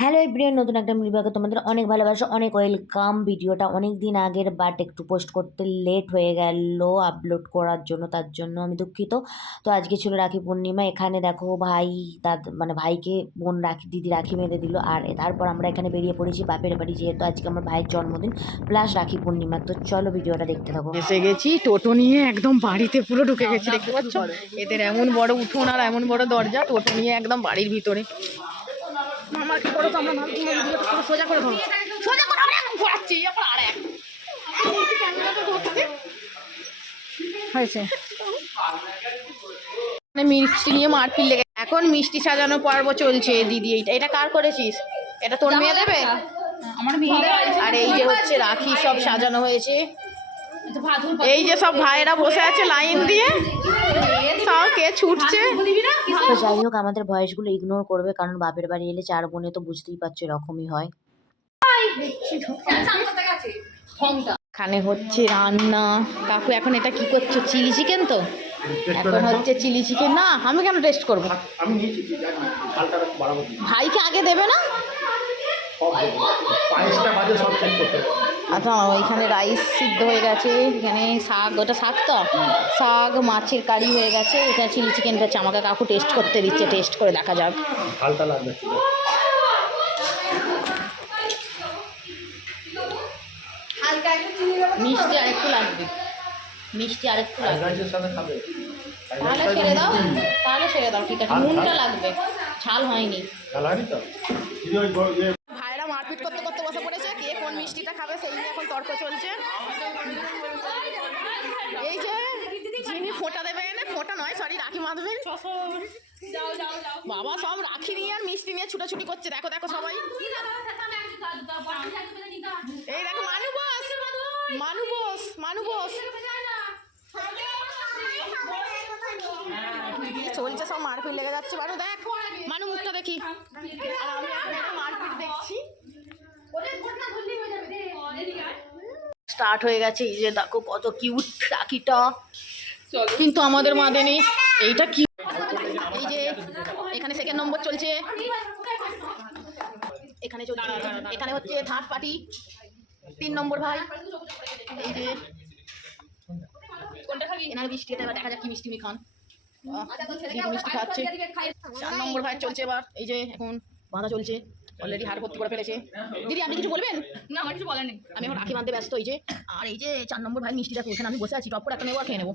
Hello everyone নতুন একটা বিভাগে তোমাদের অনেক ভালোবাসা, অনেক ওয়েলকাম ভিডিওটা অনেক দিন আগের বাট একটু পোস্ট করতে লেট হয়ে গেল আপলোড করার জন্য, তার জন্য আমি দুঃখিত। তো আজকে ছিল রাখি পূর্ণিমা, এখানে দেখো ভাই দাদ মানে ভাইকে বোন রাখি, দিদি রাখি বেঁধে দিল, আর তারপর আমরা এখানে বেরিয়ে পড়েছি বাপের বাড়ি, যেহেতু আজকে আমার ভাইয়ের জন্মদিন প্লাস রাখি পূর্ণিমা। তো চলো ভিডিওটা দেখতে থাকো। এসে গেছি, টোটো নিয়ে একদম বাড়িতে পুরো ঢুকে গেছি, দেখতে পাচ্ছ? এদের এমন বড় উঠোন আর এমন বড় দরজা, টোটো নিয়ে একদম বাড়ির ভিতরে। মামা করো তো আমরা মামা তোমার ভিডিওটা পুরো সোজা করে ধরো। সোজা করে আমরা এখন ঘোরাচ্ছি এখন আর এক। হয়েছে। মানে মিষ্টি নিয়ে মারপিট লেগে এখন মিষ্টি সাজানো পর্ব চলছে দিদি এইটা এটা কার করেছিস? এটা তোর মেয়ে দেবে? আমার মেয়ে আর এই যে হচ্ছে রাখি সব সাজানো হয়েছে। এই যে সব ভাইয়েরা বসে আছে লাইন দিয়ে। কে ছুটছে। তো যাই হোক আমাদের ভয়েসগুলো ইগনোর করবে কারণ বাপের বাড়ি এলে চার বোনে তো বুঝতেই পারছ এরকমই হয়। এখানে হচ্ছে রান্না। কাকু এখন এটা কি করছ চিলি চিকেন তো? এখন হচ্ছে চিলি চিকেন। না আমি কেন টেস্ট করব। ভাইকে আগে দেবে না? পায়েসটা বাজে সব চেক করতে আচ্ছা ওইখানে রাইস সিদ্ধ হয়ে গেছে। এখানে শাক ওটা শাক তো? শাক মাছের কারি হয়ে গেছে। এটা চিলি চিকেন হচ্ছে আমাকে কাকু টেস্ট করতে দিচ্ছে। টেস্ট করে দেখা যাক। ঝালটা লাগবে। মিষ্টি আরেকটু লাগবে। মিষ্টি আরেকটু লাগবে। রাইসের সাথে খাবে। ফ্রাইড তাহলে ছেড়ে দাও। তাহলে ছেড়ে দাও। ঠিক আছে নুনটা লাগবে। ঝাল হয়নি। ঝাল হয়নি তো দিদি ওই গ- ইয়ে ভাইরা মারপিট করতে করতে বসে পড়েছে কে কোন মিষ্টিটা খাবে সেই নিয়ে এখন তর্ক চলছে। এই যে, যিনি ফোঁটা দেবে এনে, ফোঁটা নয় সরি রাখি বাঁধবে বাবা সব রাখি নিয়ে আর মিষ্টি নিয়ে ছুটাছুটি করছে। দেখো দেখো সবাই। এই দেখো, মানু বস। মানু বস মানু বস। চলছে সব, মারপিট লেগে যাচ্ছে। মানু দেখ, মানু মুখটা দেখি। আর আমি মারপিট দেখছি। স্টার্ট হয়ে গেছে। এই যে দেখো কত কিউট রাখিটা। কিন্তু আমাদের মাঝে নেই এইটা কি? এই যে এখানে সেকেন্ড নম্বর চলছে। এখানে চলছে এখানে হচ্ছে থার্ড পার্টি তিন নম্বর ভাই। এই যে এনার মিষ্টি এবার দেখা যাক কি মিষ্টি মি খান দিদি মিষ্টি খাচ্ছে। চার নম্বর ভাই চলছে এবার। এই যে এখন বাঁধা চলছে। অলরেডি হাড় ভর্তি করে ফেলেছে। দিদি আপনি কিছু বলবেন? না আমার কিছু বলার নেই। আমি এখন রাখি বাঁধতে ব্যস্ত এই যে আর এই যে চার নম্বর ভাই মিষ্টি দেখো এখানে আমি বসে আছি টপ করে একটা নেব। আর খেয়ে নেব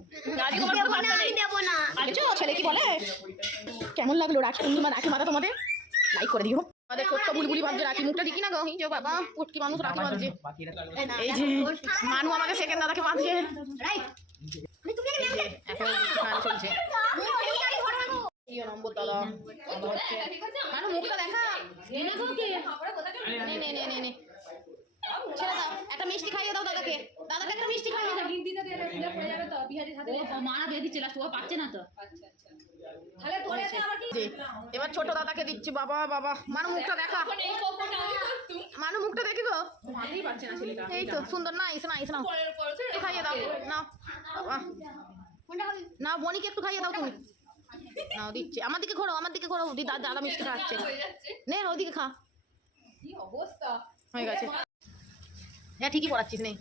ছেলে কি বলে? কেমন লাগল? রাখি পূর্ণিমা রাখি মাথা তোমাদের? লাইক করে দিও। আমাদের ছোট্ট বুলবুলি বাঁধছে রাখি মুখটা দেখি না গো? যে বাবা পুটকি মানুষ রাখি বাঁধছে। এই যে মানু আমাকে সেকেন্ড দাদাকে বাঁধছে। এখন চলছে। এই নম্বর দাদা মুখটা দেখা? নে নে নে নে নে। ছেড়ে দাও একটা মিষ্টি খাইয়ে দাও দাদাকে। দাদাকে একটা মিষ্টি খাইয়ে দাও। ও মারা দিয়ে দিচ্ছে লাস্ট ও পাচ্ছে না তো। জি, এবার ছোট দাদাকে দিচ্ছি বাবা বাবা। মানু মুখটা দেখা। মানু মুখটা দেখি গো। এই তো সুন্দর। নাইস নাইস নাও। একটু খাইয়ে দাও। বাবা। না বনিকে একটু খাইয়ে দাও তুমি। নাও দিচ্ছি। আমার দিকে ঘোরো আমার দিকে ঘোরো দি দাদা দাদা মিষ্টি খাচ্ছে। নে ওদিকে খা। হয়ে গেছে। হ্যাঁ ঠিকই পড়াচ্ছিস নেই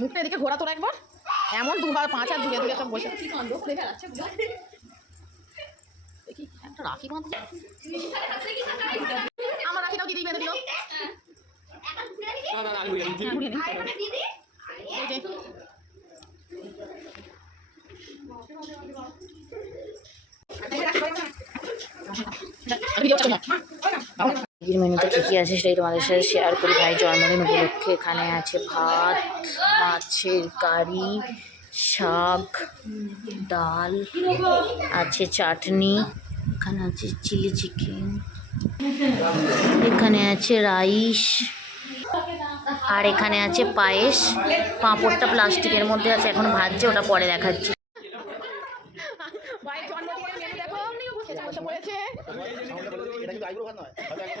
মুখটা এদিকে ঘোরা তোরা একবার। এমন দু হাত পাঁচ হাত দূরে দূরে সব বসে। দেখি একটা রাখি বাঁধছে আমার রাখিটাও দিদি বেঁধে দিল। ঘুরিয়ে নি। এই যে। ভিডিও চালাও না। আজকের মেনুতে কী কী আছে সেটাই তোমাদের সাথে শেয়ার করি ভাই জন্মদিন উপলক্ষে এখানে আছে ভাত মাছের কারি শাক ডাল আছে চাটনি এখানে আছে চিলি চিকেন এখানে আছে রাইস আর এখানে আছে পায়েস পাঁপড়টা প্লাস্টিকের মধ্যে আছে এখন ভাজছে ওটা পরে দেখাচ্ছি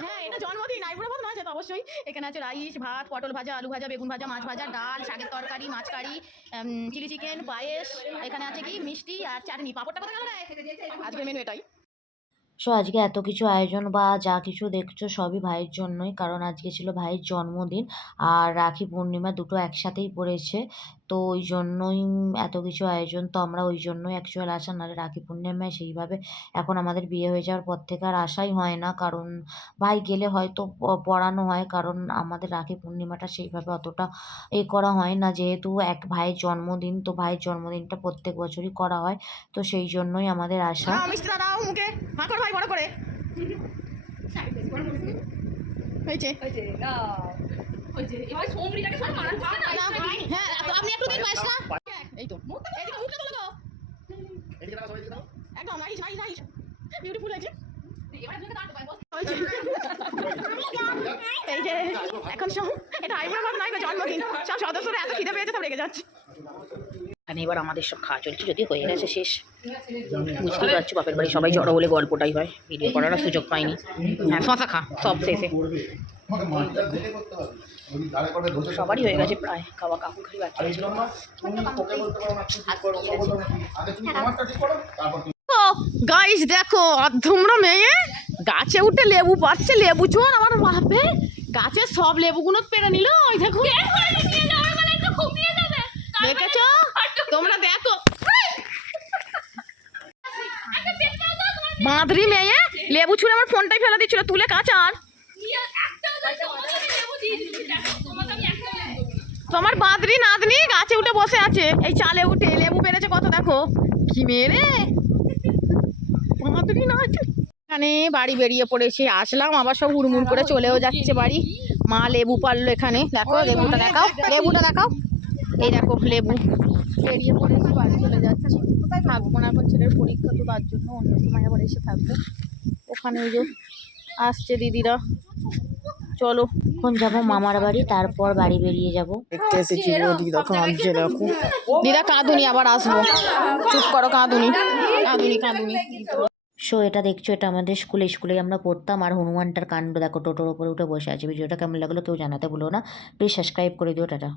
হ্যাঁ এটা জন্মদিন আইবুড়ো ভাত নয় সেটা অবশ্যই। এখানে আছে রাইস, ভাত, পটল ভাজা, আলু ভাজা, বেগুন ভাজা, মাছ ভাজা, ডাল, শাকের তরকারি, মাছ কারি চিলি চিকেন, পায়েস, এখানে আছে কি, মিষ্টি আর চাটনি। পাঁপড়টা কোথায় গেল মেনু এটাই। সো আজকে এত কিছু আয়োজন বা যা কিছু দেখছ সবই ভাইয়ের জন্যই, কারণ আজকে ছিল ভাইয়ের জন্মদিন আর রাখি পূর্ণিমা দুটো একসাথেই পড়েছে। তো ওই জন্যই এত কিছু আয়োজন, তো আমরা ওই জন্যই অ্যাকচুয়াল আসা, নাহলে রাখি পূর্ণিমায় সেইভাবে এখন আমাদের বিয়ে হয়ে যাওয়ার পর থেকে আর আসাই হয় না, কারণ ভাই গেলে হয়তো পড়ানো হয়, কারণ আমাদের রাখি পূর্ণিমাটা সেইভাবে অতটা এ করা হয় না, যেহেতু এক ভাইয়ের জন্মদিন, তো ভাইয়ের জন্মদিনটা প্রত্যেক বছরই করা হয়, তো সেই জন্যই আমাদের আসা ভাই বড় করে। হয়েছে। হ্যাঁ আপনি একটু দিন না এই তো। মুখটা তোলো তো। একদম নাইস নাইস নাইস বিউটিফুল হয়েছে। এখন সব এটা আইবুড়ো ভাত নয় জন্মদিন। সব সদস্যরা এত খিদে পেয়েছে সব রেগে যাচ্ছে। এখানে এবার আমাদের সব খাওয়া চলছে যদি হয়ে গেছে শেষ। বুঝতেই পারছ বাপের বাড়ি সবাই জড়ো বলে গল্পটাই হয় ভিডিও করার সুযোগ পাইনি। হ্যাঁ শশা খা সব শেষে। সবারই হয়ে গেছে প্রায় খাওয়া কাকু খালি বাকি গাইস দেখো অর্ধমরা মেয়ে গাছে উঠে লেবু পাচ্ছে লেবু চোর আমার বাপে। গাছের সব লেবুগুলো পেরে নিল ওই দেখো। দেখেছ? তোমরা দেখো। মাধুরী মেয়ে, লেবু ছুঁড়ে আমার ফোনটাই ফেলে দিচ্ছিল, তুলে কাঁচার তোমার বাঁদরি নাতনি গাছে উঠে বসে আছে। এই চালে উঠে লেবু পেরেছে কত, দেখো। কি মেরে নাতনি এখানে বাড়ি বেরিয়ে পড়েছে, আসলাম, আবার সব হুড়মুড় করে চলেও যাচ্ছে বাড়ি। মা লেবু পারল এখানে। দেখো, লেবুটা দেখাও লেবুটা দেখাও। এই দেখো লেবু বেরিয়ে পড়েছে বাড়ি চলে যাচ্ছে। থাকব না এখন ছেলের পরীক্ষা তো তার জন্য অন্য সময় আবার এসে থাকব। ওখানে ওই যে আসছে দিদিরা। চলো এখন যাব মামার বাড়ি তারপর বাড়ি বেরিয়ে যাব। দেখতে এসেছি বৌদি দেখো কাঁদছে দেখো। দিদা কাঁদুনি আবার আসব। চুপ করো কাঁদুনি। কাঁদুনি কাঁদুনি। সো এটা দেখছ এটা আমাদের স্কুলে। স্কুলে আমরা পড়তাম আর হনুমানটার কাণ্ড দেখো টোটোর ওপরে উঠে বসে আছে। ভিডিওটা কেমন লাগল কেউ জানাতে ভুলো না। প্লিজ সাবস্ক্রাইব করে দিও টাটা।